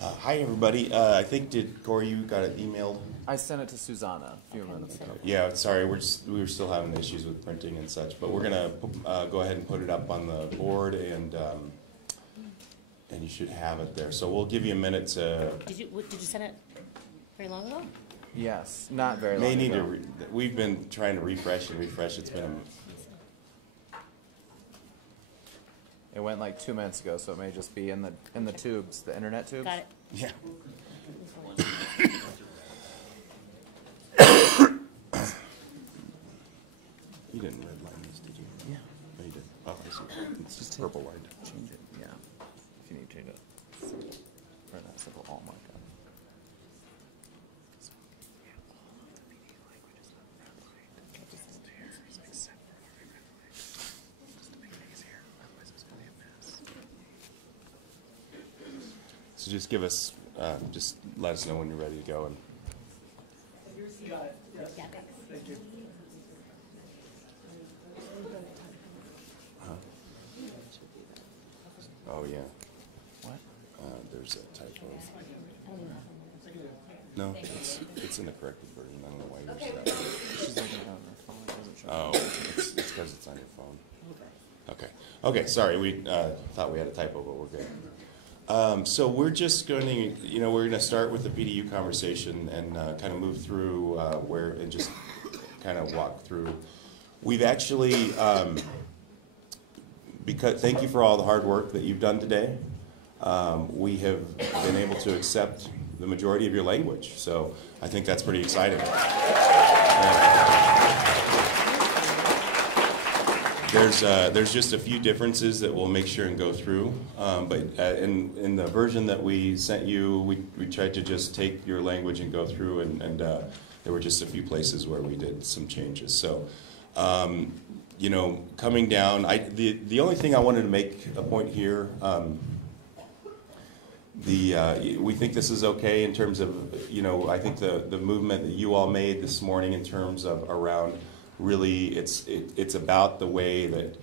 Hi, everybody. I think, did Corey, you got it emailed? I sent it to Susanna a few minutes ago. Yeah, sorry, we were still having issues with printing and such, but we're gonna go ahead and put it up on the board, and you should have it there. So we'll give you a minute to. Did you send it very long ago? Yes, not very long May need ago. to. We've been trying to refresh and refresh. It's been. It went like 2 minutes ago, so it may just be in the tubes, the internet tubes. Got it. Yeah. You didn't redline this, did you? Yeah. No, you did. Oh, I see. It's just purple lined. Change it, yeah. If you need to change it. Or that simple all mark up. So just give us, just let us know when you're ready to go. And Yeah. Thank you. oh yeah, What? there's a typo. No, it's in the corrected version. I don't know why yours is that way. She's looking down her phone. It doesn't show. Oh, it's because it's on your phone. Okay. Okay. Sorry, we thought we had a typo, but we're good. So we're just going to, we're going to start with the PDU conversation and kind of move through and just kind of walk through. We've actually, thank you for all the hard work that you've done today. We have been able to accept the majority of your language, so I think that's pretty exciting. There's just a few differences that we'll make sure and go through, but in the version that we sent you, we tried to just take your language and go through, and there were just a few places where we did some changes. So, coming down, the only thing I wanted to make a point here, we think this is okay in terms of, I think the movement that you all made this morning in terms of around. Really, it's about the way that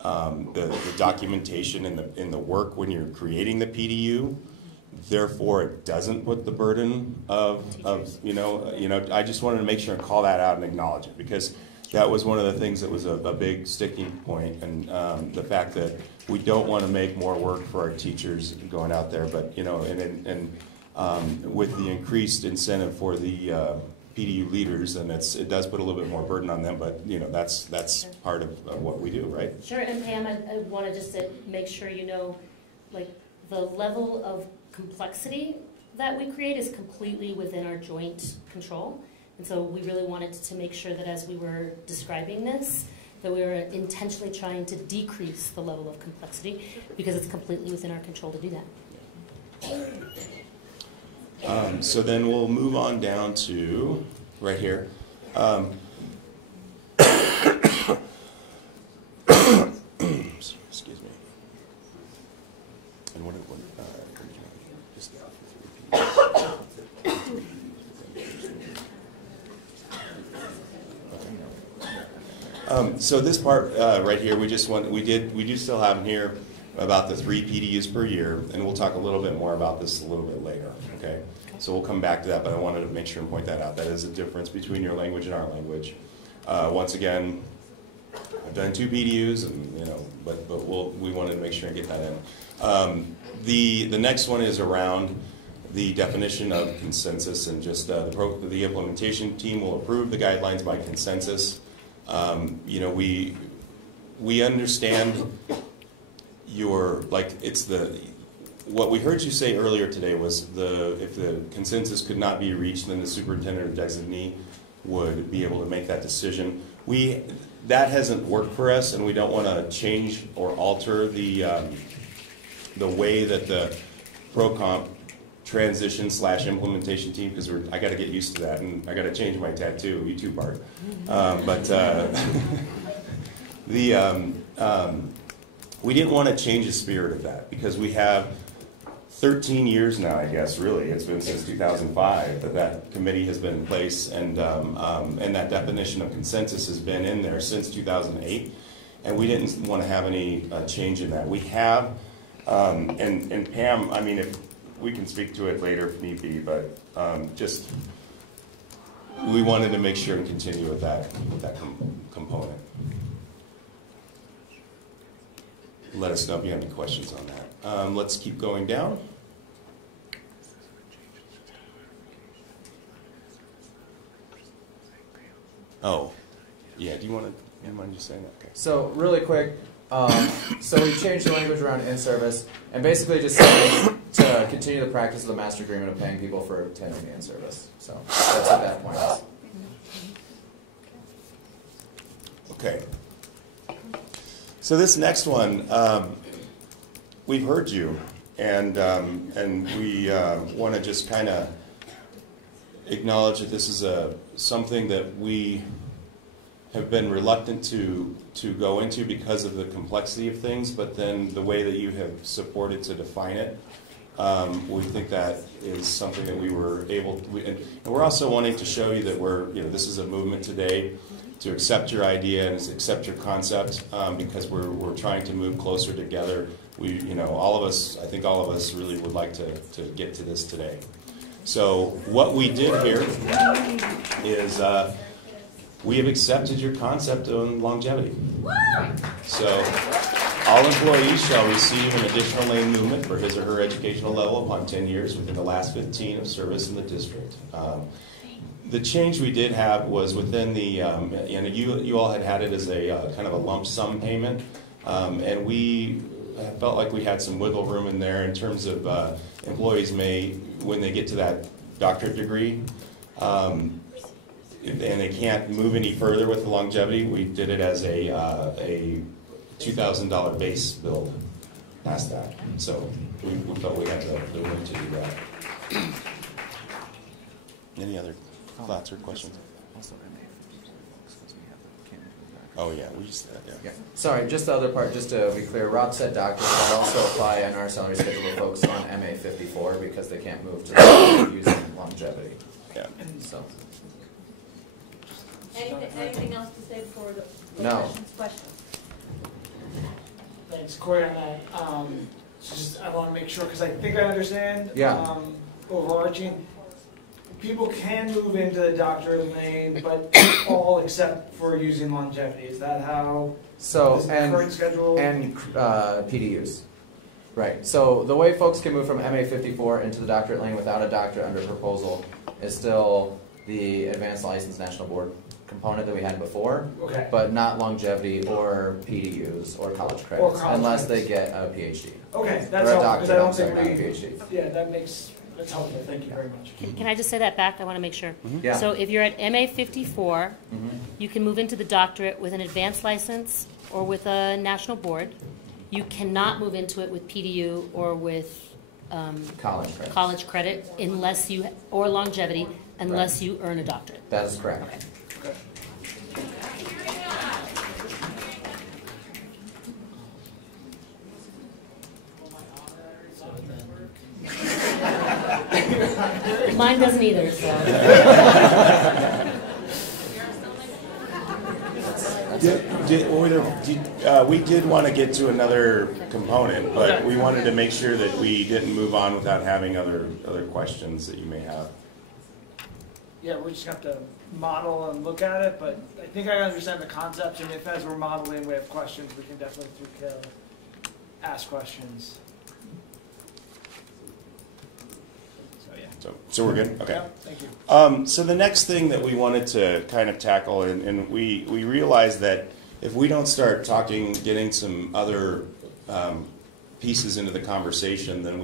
the documentation in the work when you're creating the PDU. Therefore, it doesn't put the burden of I just wanted to make sure and call that out and acknowledge it, because that was one of the things that was a big sticking point, and the fact that we don't want to make more work for our teachers going out there, but with the increased incentive for the PDU leaders, and it does put a little bit more burden on them, but that's part of what we do, right? Sure, and Pam, I wanted just to make sure like the level of complexity that we create is completely within our joint control, and so we really wanted to make sure that as we were describing this, that we were intentionally trying to decrease the level of complexity, because it's completely within our control to do that. So then we'll move on down to right here. Excuse me. And just so this part right here, we do still have in here about the 3 PDUs per year, and we'll talk a little bit more about this a little bit later, okay? So we'll come back to that, but I wanted to make sure and point that out. That is a difference between your language and our language. Once again, I've done 2 PDUs, and but we wanted to make sure and get that in. The next one is around the definition of consensus, and just the implementation team will approve the guidelines by consensus. We understand what we heard you say earlier today was if the consensus could not be reached, then the superintendent or designee would be able to make that decision. That hasn't worked for us, and we don't want to change or alter the way that the ProComp transition / implementation team, because I got to get used to that, and I got to change my tattoo, you too, Bart. We didn't want to change the spirit of that, because we have 13 years now, I guess, really. It's been since 2005 that committee has been in place, and that definition of consensus has been in there since 2008, and we didn't want to have any change in that. We have, and Pam, I mean, we can speak to it later if need be, but just we wanted to make sure and continue with that component. Let us know if you have any questions on that. Let's keep going down. Oh, yeah. Do you mind just saying that? Okay. So really quick, so we changed the language around in service, and basically just saying to continue the practice of the master agreement of paying people for attending the in service. So that's what that point is. Okay. So this next one, we've heard you, and we want to just kind of acknowledge that this is something that we have been reluctant to go into because of the complexity of things, but then the way that you have supported to define it, we think that is something that we were able to, and we're also wanting to show you that this is a movement today to accept your idea and accept your concept, because we're trying to move closer together. All of us, I think all of us really would like to get to this today. So what we did here is we have accepted your concept on longevity. So all employees shall receive an additional lane movement for his or her educational level upon 10 years within the last 15 of service in the district. The change we did have was within the, you all had it as a kind of a lump sum payment, and we felt like we had some wiggle room in there in terms of employees may, when they get to that doctorate degree, and they can't move any further with the longevity, we did it as a $2,000 base build past that. So we felt we had the room to do that. Any other thoughts or questions? Oh yeah, we just said yeah. Sorry, just the other part, just to be clear, Rob said doctors would also apply on our salary schedule to folks on MA 54 because they can't move to the using longevity. Yeah. So. Anything else to say before the No. questions? Thanks, Corey, on that. I want to make sure, because I think I understand. Yeah. Overarching, people can move into the doctorate lane, but all except for using longevity. Is that how? So is the current schedule and PDUs. Right. So the way folks can move from MA 54 into the doctorate lane without a doctorate under proposal is still the Advanced License National Board component that we had before, Okay. but not longevity or PDUs or college credits, unless they get a PhD. Okay, Or that's a helpful, doctorate, because I don't I'm sorry, think not a we. PhD. Yeah, that's helpful. Thank you very much. Can I just say that back? I want to make sure. Yeah. So if you're at MA 54, you can move into the doctorate with an advanced license or with a national board. You cannot move into it with PDU or with college credit. unless you, or longevity, unless you earn a doctorate. That is correct. Okay. Okay. Mine doesn't either, so. We did want to get to another component, but we wanted to make sure that we didn't move on without having other questions that you may have. Yeah, we're just going to have to model and look at it, but I think I understand the concept, and if as we're modeling we have questions, we can definitely ask questions. So yeah. So we're good? Okay. Yeah, thank you. So the next thing that we wanted to kind of tackle, and we realized that if we don't start talking, getting some other pieces into the conversation, then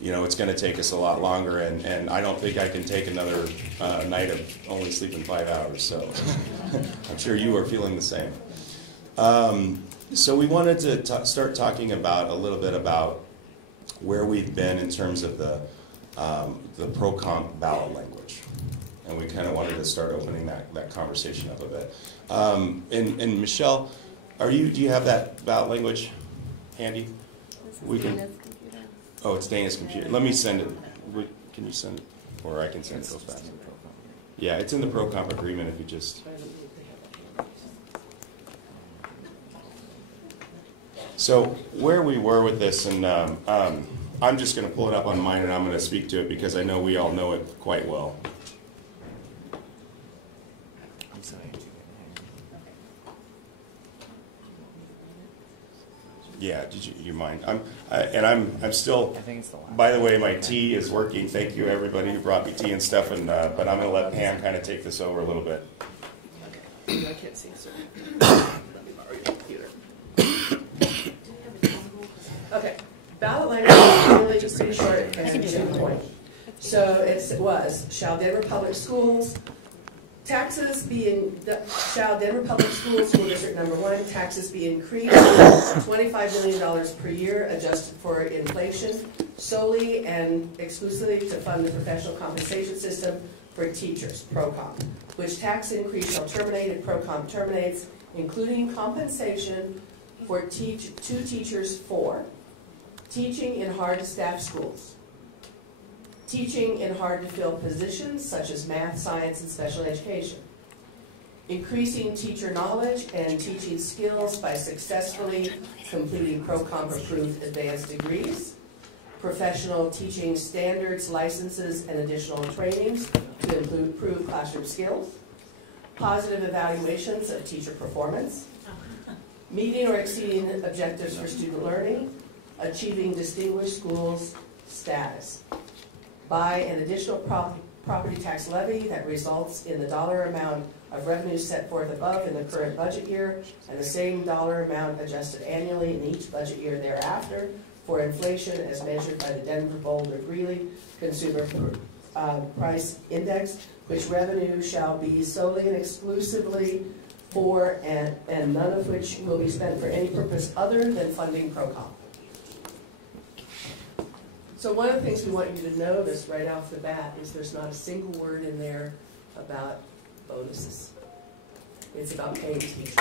it's going to take us a lot longer, and I don't think I can take another night of only sleeping 5 hours, so I'm sure you are feeling the same. So we wanted to start talking about a little bit about where we've been in terms of the pro-comp ballot language, and we kind of wanted to start opening that conversation up a bit. And Michelle, do you have that ballot language handy? We can. Oh, it's Dana's computer. Let me send it. Can you send it? Or I can send it real fast. Yeah, it's in the pro-comp agreement if you just... So where we were with this, and I'm just going to pull it up on mine and I'm going to speak to it because I know we all know it quite well. I'm sorry. Yeah, did you mind? I'm still. I think it's the last. By the way, my tea is working. Thank you, everybody who brought me tea and stuff. And but I'm going to let Pam kind of take this over a little bit. Okay. I can't see, so let me borrow your computer. Okay. Ballot language is really just pretty short and to the point. So it was, shall Denver Public Schools, taxes be shall Denver Public Schools, School District Number 1, taxes be increased $25 million per year adjusted for inflation solely and exclusively to fund the professional compensation system for teachers, PROCOM, which tax increase shall terminate if PROCOM terminates, including compensation for two teachers for teaching in hard-to-staff schools, teaching in hard-to-fill positions such as math, science, and special education, increasing teacher knowledge and teaching skills by successfully completing PROCOM-approved advanced degrees, professional teaching standards, licenses, and additional trainings to improve classroom skills, positive evaluations of teacher performance, meeting or exceeding objectives for student learning, achieving distinguished schools status, by an additional property tax levy that results in the dollar amount of revenue set forth above in the current budget year and the same dollar amount adjusted annually in each budget year thereafter for inflation as measured by the Denver-Boulder-Greeley Consumer Price Index, which revenue shall be solely and exclusively for and none of which will be spent for any purpose other than funding PROCOM. So one of the things we want you to notice right off the bat is there's not a single word in there about bonuses. It's about paying teachers.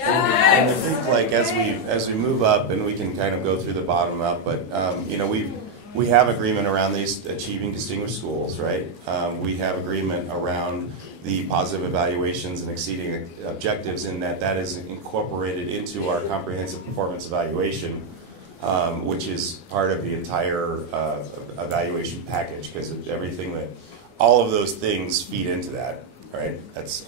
And I think, like, as we move up, and we can kind of go through the bottom up, but you know, we have agreement around these achieving distinguished schools, right? We have agreement around the positive evaluations and exceeding objectives, in that is incorporated into our comprehensive performance evaluation, which is part of the entire evaluation package, because everything that, all of those things feed into that, right? That's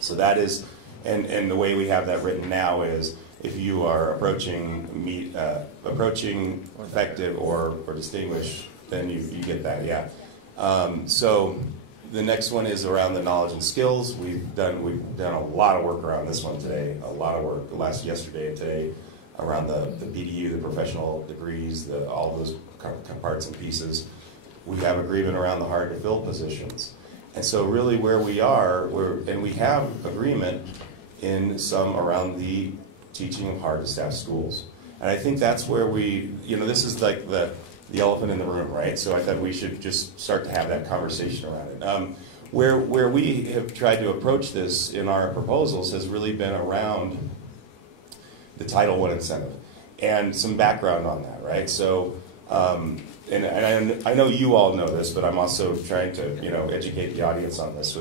so that is, and the way we have that written now is, if you are approaching effective or distinguished, then you get that, yeah. So the next one is around the knowledge and skills. We've done a lot of work around this one today, a lot of work yesterday and today around the PDU, the professional degrees, all those parts and pieces. We have agreement around the hard to fill positions. And so really where we are, and we have agreement in some around the teaching of hard to staff schools. And I think that's where we, you know, this is like the elephant in the room, right? So I thought we should just start to have that conversation around it. Where we have tried to approach this in our proposals has really been around the Title I incentive and some background on that, right? So, and I know you all know this, but I'm also trying to, you know, educate the audience on this.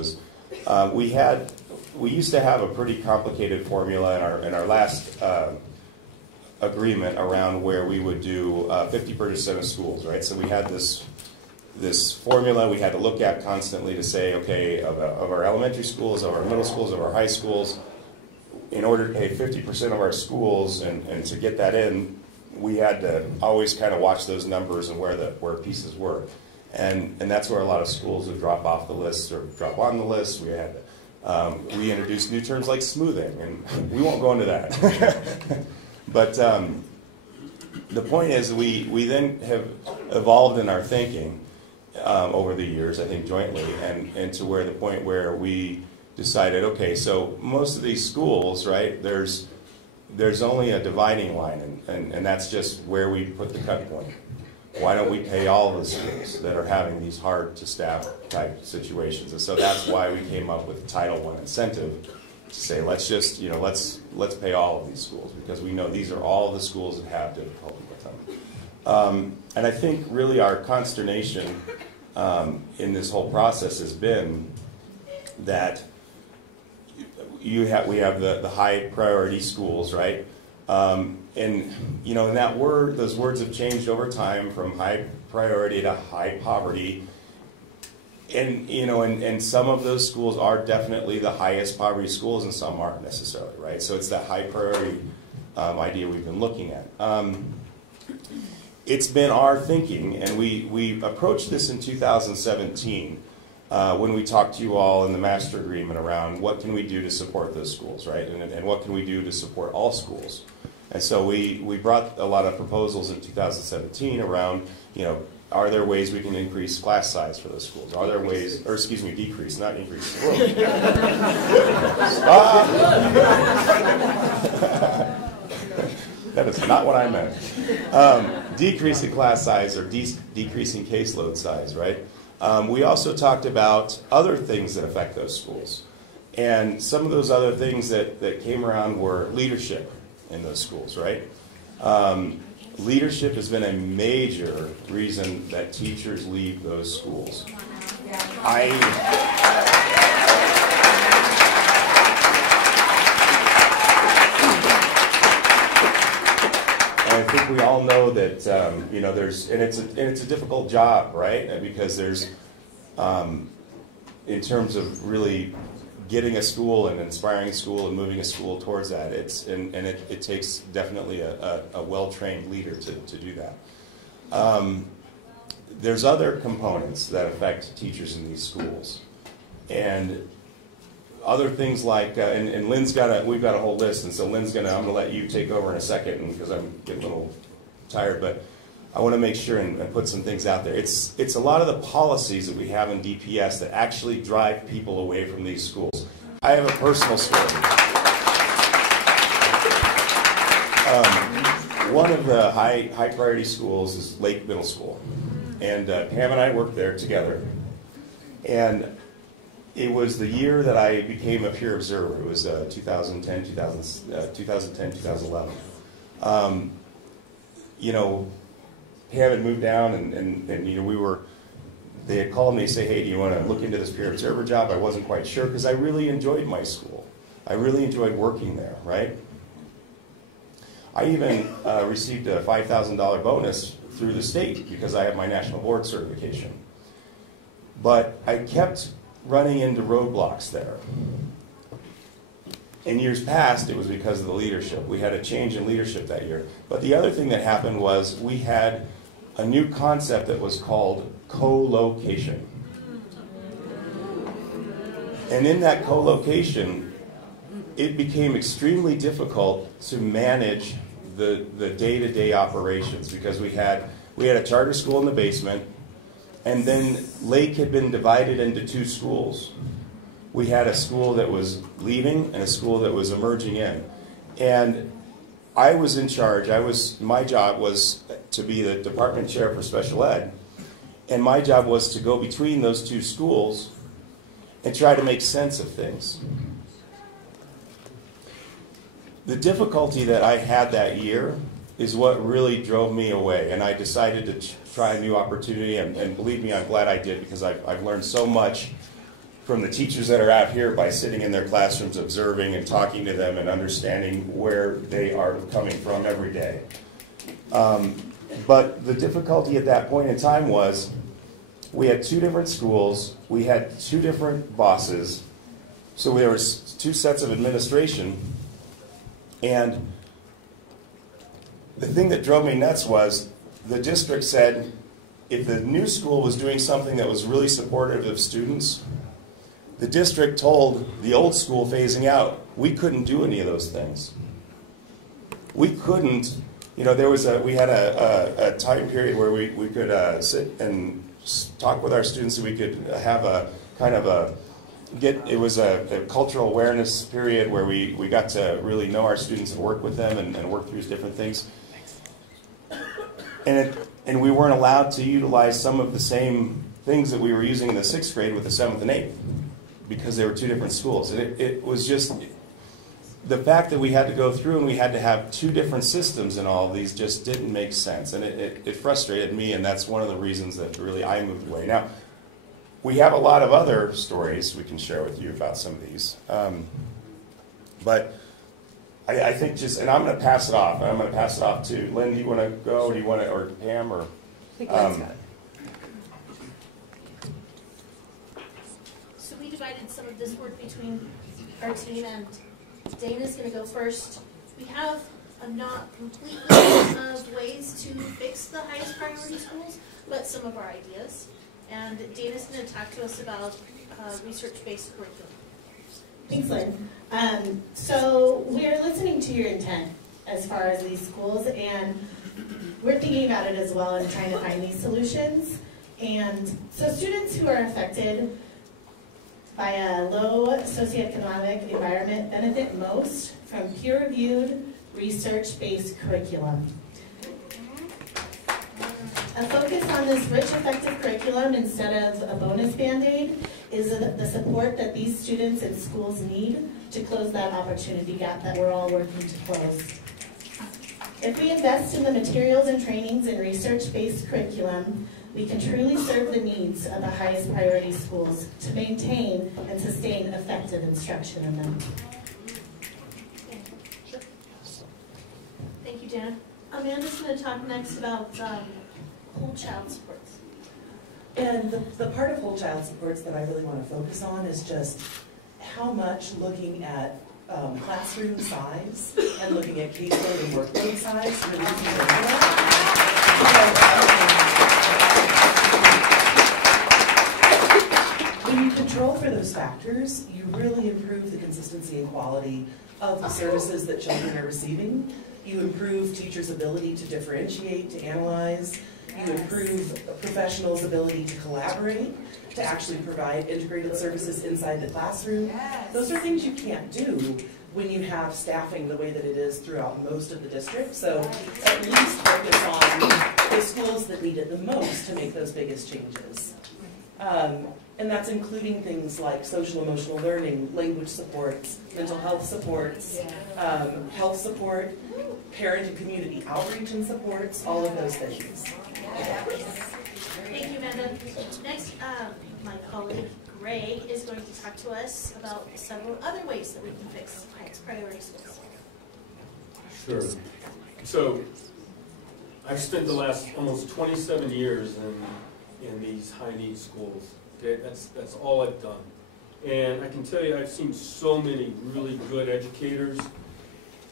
We used to have a pretty complicated formula in our last agreement around where we would do 50% of schools, right? So we had this formula we had to look at constantly to say, okay, of our elementary schools, of our middle schools, of our high schools, in order to pay 50% of our schools and to get that in, we had to always kind of watch those numbers and where pieces were. And that's where a lot of schools would drop off the list or drop on the list. We had we introduced new terms like smoothing, and we won't go into that. But the point is, we then have evolved in our thinking over the years, I think jointly, and to where the point where we decided, okay, so most of these schools, right, there's only a dividing line, and that's just where we put the cut point. Why don't we pay all of the schools that are having these hard to staff type situations? And so that's why we came up with the Title I incentive to say, let's just, you know, let's pay all of these schools, because we know these are all the schools that have difficulty with them. And I think really our consternation in this whole process has been that we have the high priority schools, right? And you know, and those words have changed over time from high priority to high poverty. And you know, and some of those schools are definitely the highest poverty schools, and some aren't necessarily, right? So it's that high priority idea we've been looking at. It's been our thinking, and we approached this in 2017 when we talked to you all in the master agreement around what can we do to support those schools, right? And what can we do to support all schools? And so we brought a lot of proposals in 2017 around, you know, are there ways we can increase class size for those schools? Are there ways, or excuse me, decrease, not increase. Stop! That is not what I meant. Decreasing class size or decreasing caseload size, right? We also talked about other things that affect those schools. And some of those other things that came around were leadership in those schools, right? Leadership has been a major reason that teachers leave those schools. I think we all know that you know, there's, and it's a difficult job, right? Because there's, in terms of really getting a school and inspiring a school and moving a school towards that, it takes definitely a well-trained leader to do that. There's other components that affect teachers in these schools, and other things like, and Lynn's we've got a whole list, and so I'm gonna let you take over in a second because I'm getting a little tired, but I want to make sure and put some things out there. It's a lot of the policies that we have in DPS that actually drive people away from these schools. I have a personal story. One of the high priority schools is Lake Middle School, and Pam and I worked there together, and it was the year that I became a peer observer. It was 2010, 2011. You know, Pam had moved down, and you know, they had called me and say, hey, do you want to look into this peer observer job? I wasn't quite sure because I really enjoyed my school. I really enjoyed working there, right? I even received a $5,000 bonus through the state because I have my national board certification. But I kept running into roadblocks there. In years past, it was because of the leadership. We had a change in leadership that year. But the other thing that happened was we had a new concept that was called co-location. And in that co-location, it became extremely difficult to manage the day-to-day operations because we had a charter school in the basement, and then Lake had been divided into two schools. We had a school that was leaving and a school that was emerging in. And I was in charge. My job was to be the department chair for special ed. And my job was to go between those two schools and try to make sense of things. The difficulty that I had that year is what really drove me away. And I decided to try a new opportunity. And believe me, I'm glad I did because I've learned so much from the teachers that are out here by sitting in their classrooms, observing and talking to them and understanding where they are coming from every day. But the difficulty at that point in time was we had two different schools, we had two different bosses, so there was two sets of administration, and the thing that drove me nuts was the district said if the new school was doing something that was really supportive of students, the district told the old school phasing out, we couldn't do any of those things. We couldn't, you know, we had a time period where we could sit and talk with our students, and we could have a kind of it was a cultural awareness period where we got to really know our students and work with them and work through different things. And we weren't allowed to utilize some of the same things that we were using in the 6th grade with the 7th and 8th. Because they were two different schools. And it was just, the fact that we had to go through and we had to have two different systems in all of these just didn't make sense. And it frustrated me, and that's one of the reasons that really I moved away. Now, we have a lot of other stories we can share with you about some of these. But I think just, and I'm going to pass it off. I'm going to pass it off to Lynn. Do you want to go? Do you want to, or Pam, or? I think Lynn's got it. So we divided some of this work between our team, and Dana's going to go first. We have a not complete list of ways to fix the highest priority schools, but some of our ideas. And Dana's going to talk to us about research-based curriculum. Thanks, Lynn. So we're listening to your intent as far as these schools, and we're thinking about it as well and trying to find these solutions. And so students who are affected by a low socioeconomic environment benefit most from peer-reviewed, research-based curriculum. A focus on this rich, effective curriculum instead of a bonus Band-Aid is the support that these students and schools need to close that opportunity gap that we're all working to close. If we invest in the materials and trainings in research-based curriculum, we can truly serve the needs of the highest priority schools to maintain and sustain effective instruction in them. Sure. Thank you, Dana. Amanda's going to talk next about whole child supports. And the part of whole child supports that I really want to focus on is just how much looking at classroom size and looking at caseload and workload size really when you control for those factors, you really improve the consistency and quality of the services that children are receiving. You improve teachers' ability to differentiate, to analyze. You improve professionals' ability to collaborate, to actually provide integrated services inside the classroom. Those are things you can't do when you have staffing the way that it is throughout most of the district. So at least focus on the schools that need it the most to make those biggest changes. And that's including things like social emotional learning, language supports, mental health supports, health support, parent and community outreach and supports, all of those things. Thank you, Amanda. Next, my colleague Greg is going to talk to us about several other ways that we can fix highest priority schools. Sure. So, I've spent the last almost 27 years in these high-need schools. Okay, that's all I've done. And I can tell you, I've seen so many really good educators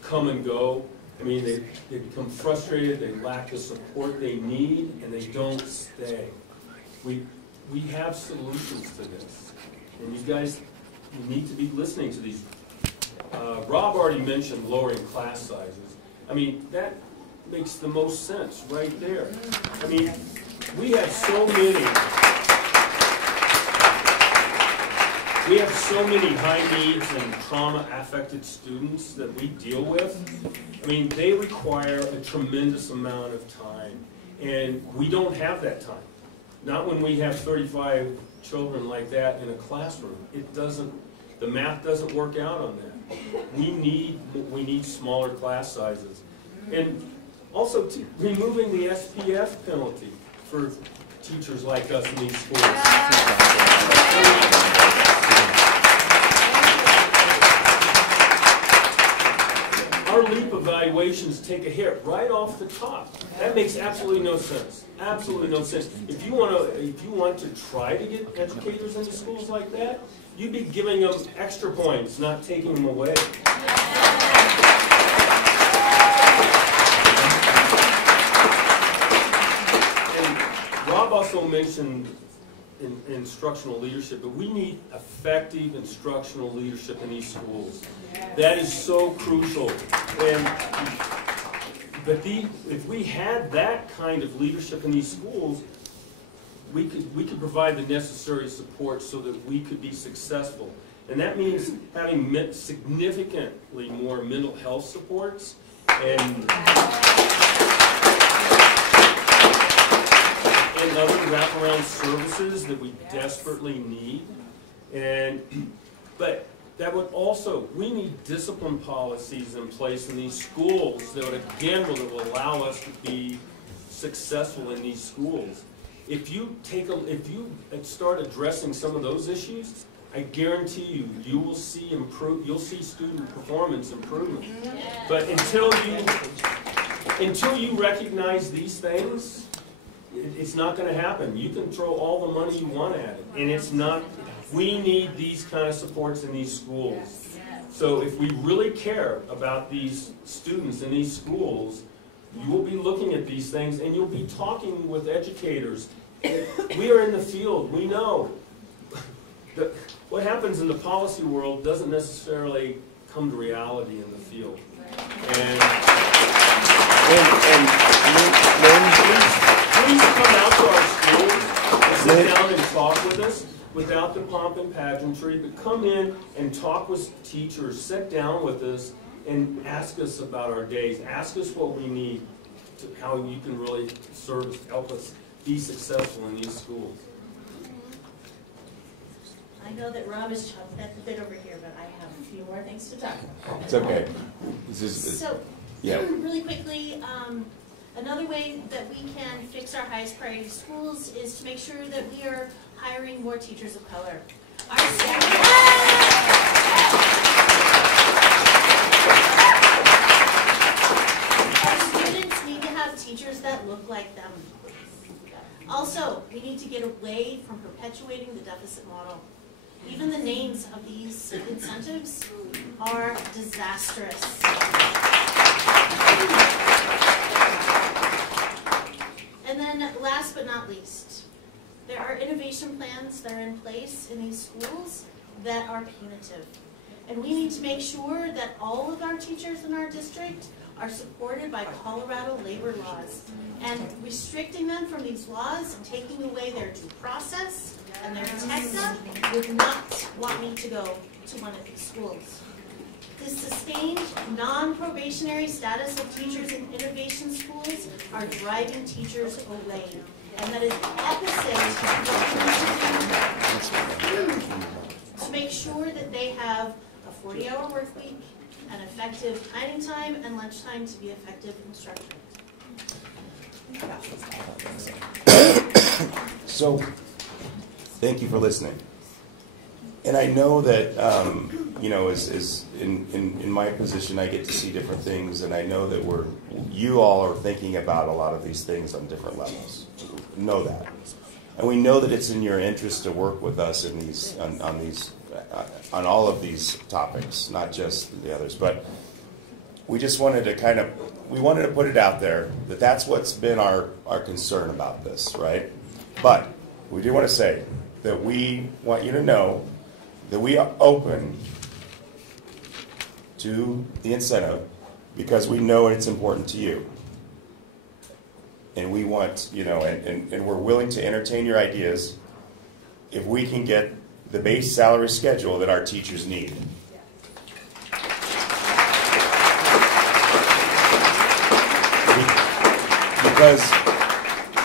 come and go. I mean, they become frustrated, they lack the support they need, and they don't stay. We have solutions to this. And you guys need to be listening to these. Rob already mentioned lowering class sizes. I mean, that makes the most sense right there. I mean, we have so many high needs and trauma-affected students that we deal with. I mean, they require a tremendous amount of time, and we don't have that time. Not when we have 35 children like that in a classroom. It doesn't, the math doesn't work out on that. We need smaller class sizes. And also removing the SPF penalty for teachers like us in these schools. Our LEAP evaluations take a hit right off the top. That makes absolutely no sense. Absolutely no sense. If you want to try to get educators into schools like that, you'd be giving them extra points, not taking them away. And Rob also mentioned instructional leadership, but we need effective instructional leadership in these schools. That is so crucial. But if we had that kind of leadership in these schools, we could provide the necessary support so that we could be successful. And that means having significantly more mental health supports and other wraparound services that we desperately need. But that would also, we need discipline policies in place in these schools that would, again, will allow us to be successful in these schools. if you start addressing some of those issues, I guarantee you will see you'll see student performance improvement. But until you recognize these things, it's not going to happen. You can throw all the money you want at it, and it's not. We need these kind of supports in these schools. So if we really care about these students in these schools, you will be looking at these things, and you'll be talking with educators. We are in the field. We know that what happens in the policy world doesn't necessarily come to reality in the field. And please come out to our schools and sit down and talk with us without the pomp and pageantry, but come in and talk with teachers, sit down with us and ask us about our days, ask us what we need, to how you can really help us be successful in these schools. I know that Rob is chomping at the bit over here, but I have a few more things to talk about. It's okay. Yeah. Really quickly, another way that we can fix our highest priority schools is to make sure that we are hiring more teachers of color. Our students need to have teachers that look like them. Also, we need to get away from perpetuating the deficit model. Even the names of these incentives are disastrous. And then last but not least, there are innovation plans that are in place in these schools that are punitive. And we need to make sure that all of our teachers in our district are supported by Colorado labor laws. And restricting them from these laws and taking away their due process and their TECTA would not want me to go to one of these schools. The sustained non-probationary status of teachers in innovation schools are driving teachers away. And that is opposite of what we need to do to make sure that they have a 40-hour work week, an effective dining time, and lunchtime to be effective instruction. So, thank you for listening. And I know that, you know, as in my position, I get to see different things, and I know that you all are thinking about a lot of these things on different levels. Know that, and we know that it's in your interest to work with us in these on all of these topics, not just the others. But we just wanted to wanted to put it out there that that's what's been our concern about this, right? But we do want to say that we want you to know that we are open to the incentive because we know it's important to you. And we want, you know, and we're willing to entertain your ideas if we can get the base salary schedule that our teachers need. Because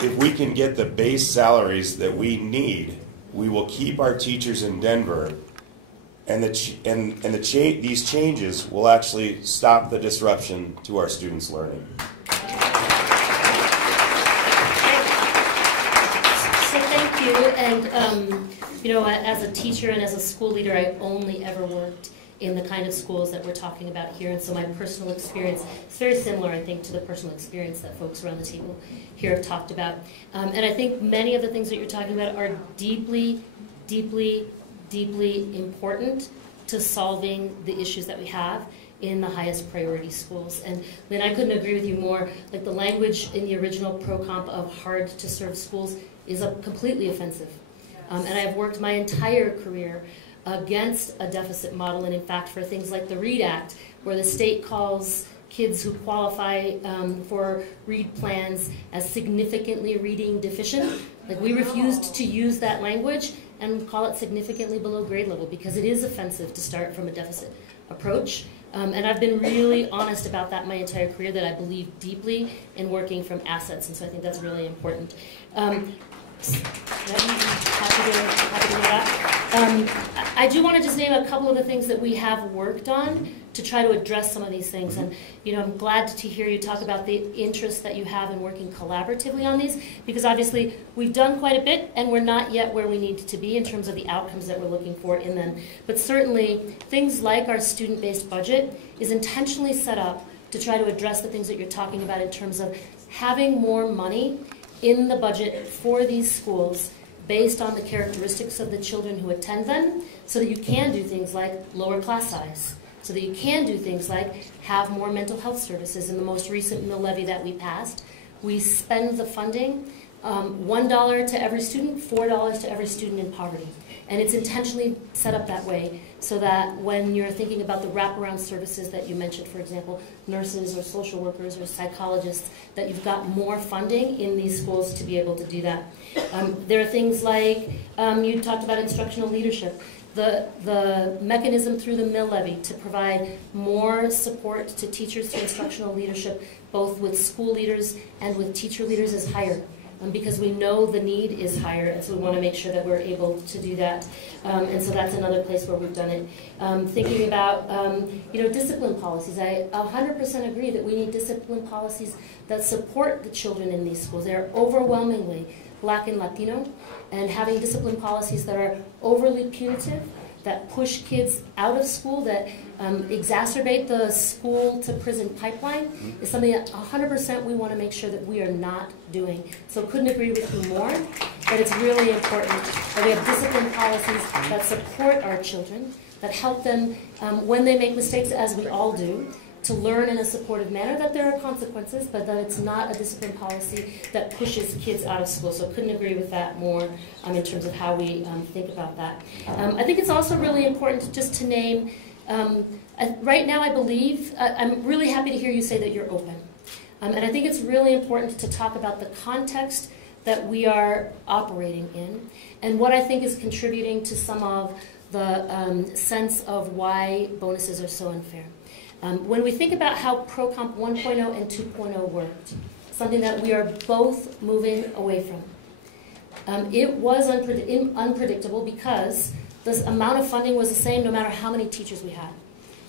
if we can get the base salaries that we need, we will keep our teachers in Denver, and these changes will actually stop the disruption to our students' learning. And, you know, as a teacher and as a school leader, I only ever worked in the kind of schools that we're talking about here. And so my personal experience is very similar, I think, to the personal experience that folks around the table here have talked about. And I think many of the things that you're talking about are deeply, deeply, deeply important to solving the issues that we have in the highest priority schools. And Lynn, I couldn't agree with you more. Like, the language in the original pro-comp of hard to serve schools is completely offensive. And I've worked my entire career against a deficit model, and in fact for things like the READ Act, where the state calls kids who qualify for READ plans as significantly reading deficient. Like, we refused to use that language and call it significantly below grade level because it is offensive to start from a deficit approach. And I've been really honest about that my entire career, that I believe deeply in working from assets, and so I think that's really important. Happy to hear that. I do want to just name a couple of the things that we have worked on to try to address some of these things. And I'm glad to hear you talk about the interest that you have in working collaboratively on these, because obviously we've done quite a bit and we're not yet where we need to be in terms of the outcomes that we're looking for in them. But certainly things like our student-based budget is intentionally set up to try to address the things that you're talking about in terms of having more money in the budget for these schools based on the characteristics of the children who attend them, so that you can do things like lower class size, so that you can do things like have more mental health services. In the most recent mill levy that we passed, we spend the funding $1 to every student, $4 to every student in poverty. And it's intentionally set up that way so that when you're thinking about the wraparound services that you mentioned, for example, nurses or social workers or psychologists, that you've got more funding in these schools to be able to do that. There are things like, you talked about instructional leadership. The mechanism through the mill levy to provide more support to teachers through instructional leadership, both with school leaders and with teacher leaders, is higher. Because we know the need is higher, and so we want to make sure that we're able to do that. And so that's another place where we've done it. Thinking about discipline policies, I 100% agree that we need discipline policies that support the children in these schools. They are overwhelmingly Black and Latino, and having discipline policies that are overly punitive, that push kids out of school, that exacerbate the school-to-prison pipeline, is something that 100% we want to make sure that we are not doing. So couldn't agree with you more, but it's really important that we have discipline policies that support our children, that help them when they make mistakes, as we all do, to learn in a supportive manner that there are consequences, but that it's not a discipline policy that pushes kids out of school. So couldn't agree with that more in terms of how we think about that. I think it's also really important just to name, right now I believe, I'm really happy to hear you say that you're open. And I think it's really important to talk about the context that we are operating in and what I think is contributing to some of the sense of why bonuses are so unfair. When we think about how ProComp 1.0 and 2.0 worked, something that we are both moving away from, it was unpredictable because the amount of funding was the same no matter how many teachers we had.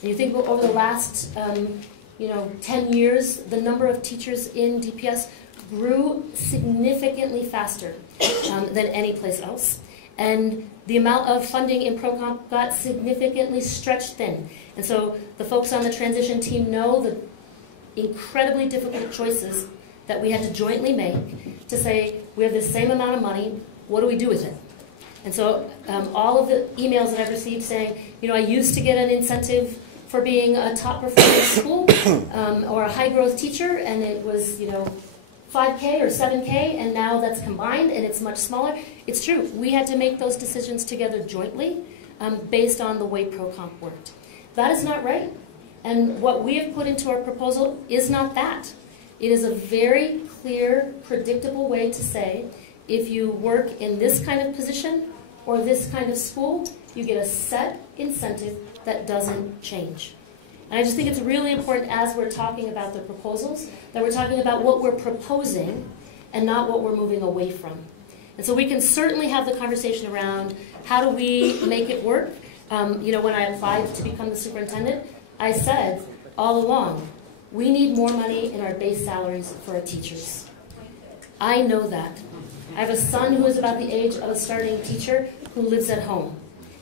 And you think over the last 10 years, the number of teachers in DPS grew significantly faster than any place else. And the amount of funding in ProComp got significantly stretched thin. And so the folks on the transition team know the incredibly difficult choices that we had to jointly make to say, we have the same amount of money, what do we do with it? And so all of the emails that I've received saying, I used to get an incentive for being a top performing school or a high growth teacher, and it was, $5K or $7K, and now that's combined and it's much smaller. It's true. We had to make those decisions together jointly based on the way ProComp worked. That is not right. And what we have put into our proposal is not that. It is a very clear, predictable way to say, if you work in this kind of position or this kind of school, you get a set incentive that doesn't change. And I just think it's really important as we're talking about the proposals that we're talking about what we're proposing and not what we're moving away from. And so we can certainly have the conversation around how do we make it work. When I applied to become the superintendent, I said all along, we need more money in our base salaries for our teachers. I know that. I have a son who is about the age of a starting teacher who lives at home.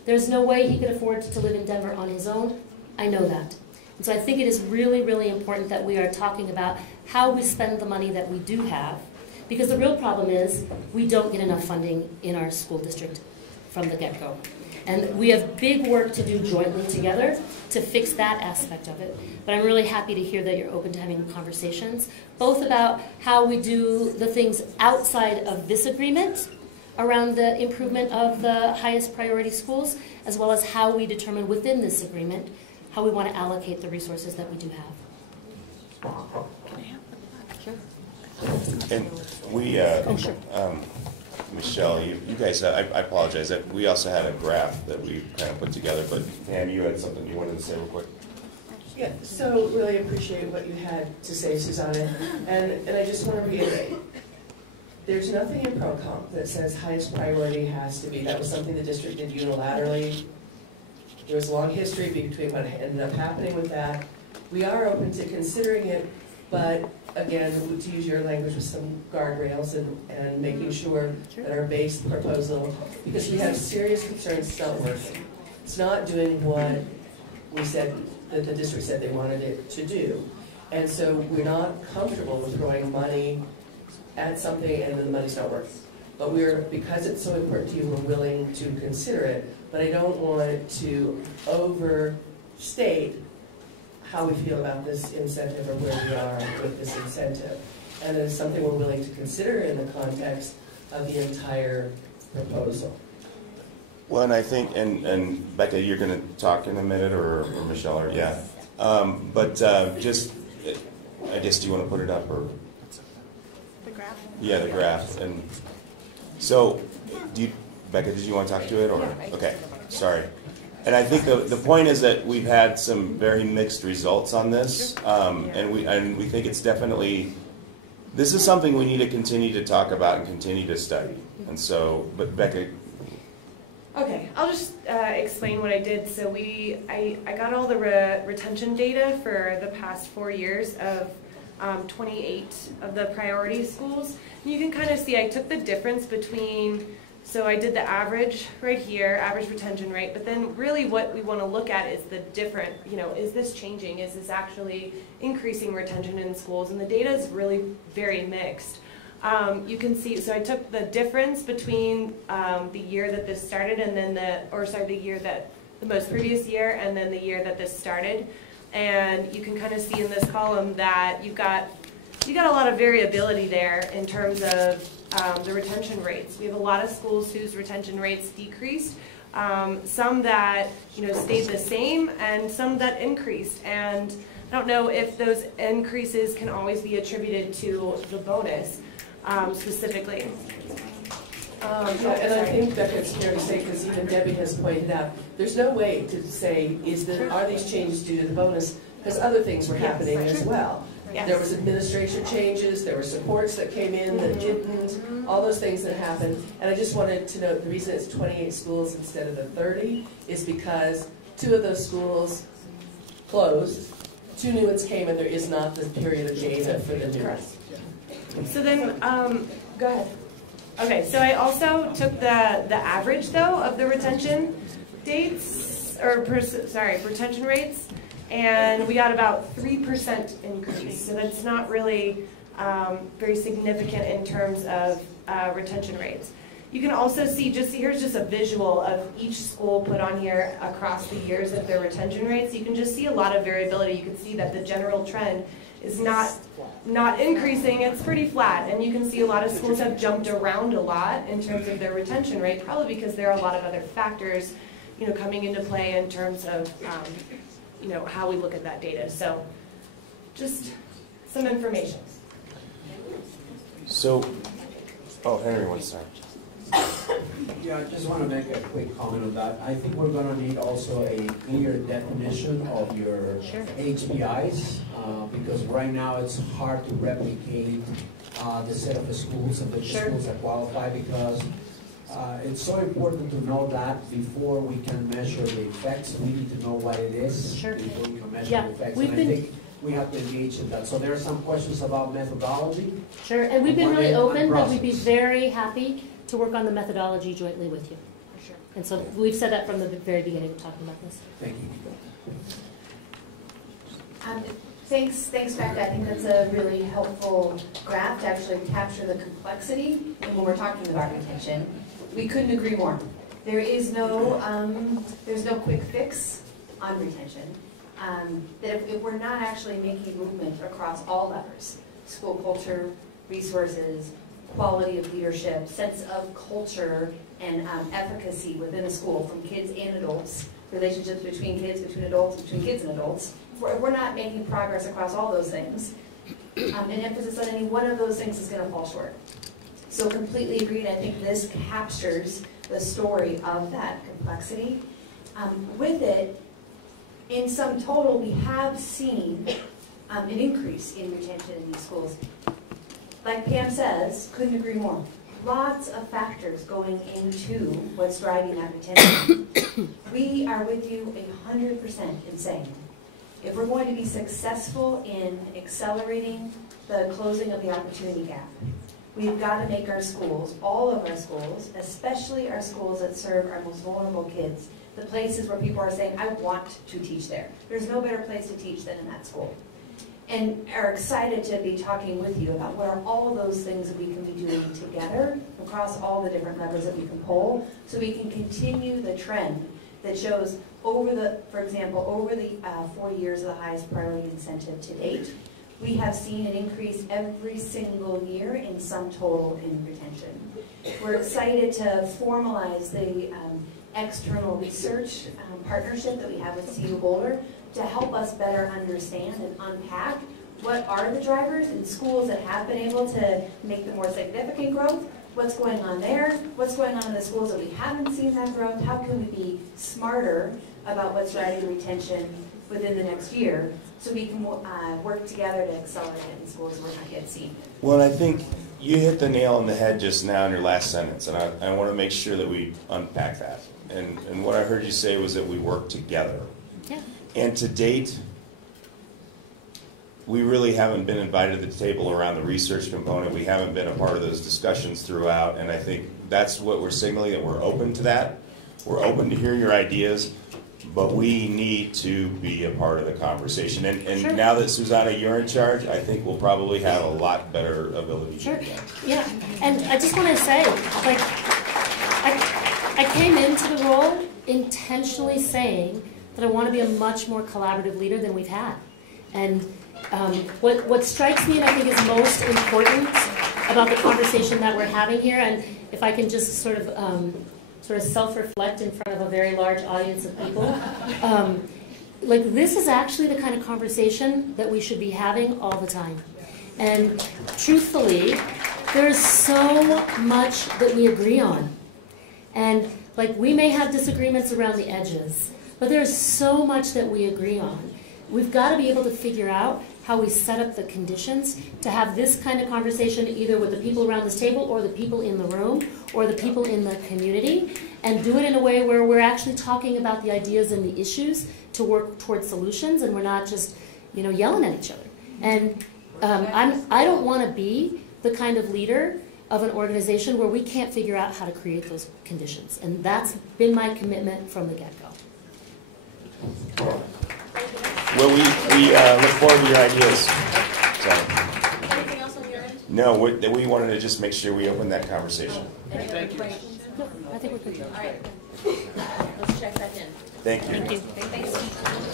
There's no way he could afford to live in Denver on his own. I know that. And so I think it is really, really important that we are talking about how we spend the money that we do have, because the real problem is we don't get enough funding in our school district from the get-go. And we have big work to do jointly together to fix that aspect of it. But I'm really happy to hear that you're open to having conversations, both about how we do the things outside of this agreement around the improvement of the highest priority schools, as well as how we determine within this agreement how we want to allocate the resources that we do have. Sure. And we, sure. Michelle, you guys, I apologize. We also had a graph that we kind of put together, but Pam, you had something you wanted to say real quick? Yeah, so really appreciate what you had to say, Susanna, and I just want to reiterate. There's nothing in ProComp that says highest priority has to be. That was something the district did unilaterally. There was a long history between what ended up happening with that. We are open to considering it, but again, to use your language, with some guardrails and making sure that our base proposal, because we have serious concerns it's not working. It's not doing what we said, that the district said they wanted it to do. And so we're not comfortable with throwing money at something and then the money's not working. But because it's so important to you, we're willing to consider it. But I don't want to overstate how we feel about this incentive or where we are with this incentive. And it is something we're willing to consider in the context of the entire proposal. Well, and I think, and Becca, you're going to talk in a minute, or Michelle, or yeah. Just, I guess, do you want to put it up, or? The graph? Yeah, the graph. And so, Becca, did you want to talk to it, or? Okay, sorry. And I think the point is that we've had some very mixed results on this, and we think it's definitely, this is something we need to continue to talk about and continue to study. And so, but Becca. Okay, I'll just explain what I did. So I got all the retention data for the past 4 years of 28 of the priority schools. And you can kind of see I took the difference between, so I did the average right here, average retention rate, but then really what we want to look at is the different, is this changing? Is this actually increasing retention in schools? And the data is really very mixed. You can see, so I took the difference between the year that this started and then the most previous year and then the year that this started. And you can kind of see in this column that you got a lot of variability there in terms of the retention rates. We have a lot of schools whose retention rates decreased, some that stayed the same, and some that increased. And I don't know if those increases can always be attributed to the bonus specifically. And I think that it's fair to say, because even Debbie has pointed out, there's no way to say, are these changes due to the bonus? Because other things were happening as well. Yes. There was administration changes, there were supports that came in that didn't, all those things that happened. And I just wanted to note, the reason it's 28 schools instead of the 30 is because 2 of those schools closed, 2 new ones came, and there is not the period of data for the new ones. So then, go ahead. Okay, so I also took the average, though, of the retention dates, or retention rates, and we got about 3% increase. So that's not really very significant in terms of retention rates. You can also see, here's just a visual of each school put on here across the years of their retention rates. You can just see a lot of variability. You can see that the general trend is not increasing, it's pretty flat. And you can see a lot of schools have jumped around a lot in terms of their retention rate, probably because there are a lot of other factors coming into play in terms of how we look at that data. So just some information. So, Henry wants to. Yeah, I just want to make a quick comment on that. I think we're going to need also a clear definition of your HPIs, because right now it's hard to replicate the set of the schools and the schools that qualify, because it's so important to know that before we can measure the effects. We need to know what it is before we can measure the effects. And I think we have to engage in that. So there are some questions about methodology. Sure, and we've been really open, but we'd be very happy to work on the methodology jointly with you. For sure. And so we've said that from the very beginning of talking about this. Thank you. Thanks, Becca. I think that's a really helpful graph to actually capture the complexity when we're talking about retention. We couldn't agree more. There is there's no quick fix on retention. That if we're not actually making movement across all levers, school culture, resources, quality of leadership, sense of culture, and efficacy within a school from kids and adults, relationships between kids, between adults, between kids and adults. If we're not making progress across all those things, an emphasis on any one of those things is going to fall short. So completely agreed. I think this captures the story of that complexity. With it, in sum total, we have seen an increase in retention in these schools. like Pam says, couldn't agree more. Lots of factors going into what's driving that retention. We are with you 100% in saying, if we're going to be successful in accelerating the closing of the opportunity gap, we've got to make our schools, all of our schools, especially our schools that serve our most vulnerable kids, the places where people are saying, I want to teach there. There's no better place to teach than in that school. And are excited to be talking with you about what are all those things that we can be doing together across all the different levers that we can pull, so we can continue the trend that shows over the, for example, over the 4 years of the highest priority incentive to date, we have seen an increase every single year in sum total in retention. We're excited to formalize the external research partnership that we have with CU Boulder to help us better understand and unpack what are the drivers in schools that have been able to make the more significant growth, what's going on there, what's going on in the schools that we haven't seen that growth, how can we be smarter about what's driving retention within the next year, so we can work together to accelerate it in schools we're not yet seeing. Well, I think you hit the nail on the head just now in your last sentence, and I want to make sure that we unpack that. And what I heard you say was that we work together. Yeah. And to date, we really haven't been invited to the table around the research component. We haven't been a part of those discussions throughout, and I think that's what we're signaling, that we're open to that. We're open to hear your ideas, but we need to be a part of the conversation. And Sure. Now that Susanna, you're in charge, I think we'll probably have a lot better ability Sure. to do that. Yeah, and I just want to say, like, I came into the role intentionally saying that I want to be a much more collaborative leader than we've had. And what strikes me and I think is most important about the conversation that we're having here, and if I can just sort of self-reflect in front of a very large audience of people, like, this is actually the kind of conversation that we should be having all the time. And truthfully, there's so much that we agree on. And like, we may have disagreements around the edges, but there's so much that we agree on. We've got to be able to figure out how we set up the conditions to have this kind of conversation either with the people around this table or the people in the room or the people in the community, and do it in a way where we're actually talking about the ideas and the issues to work towards solutions, and we're not just, you know, yelling at each other. And I don't want to be the kind of leader of an organization where we can't figure out how to create those conditions. And that's been my commitment from the get-go. Well, we look forward to your ideas. So, Anything else on your end? no, we wanted to just make sure we opened that conversation. Any other Thank you. questions? No, I think we're good. All right. Let's check back in. Thank you. Thank you. Thanks.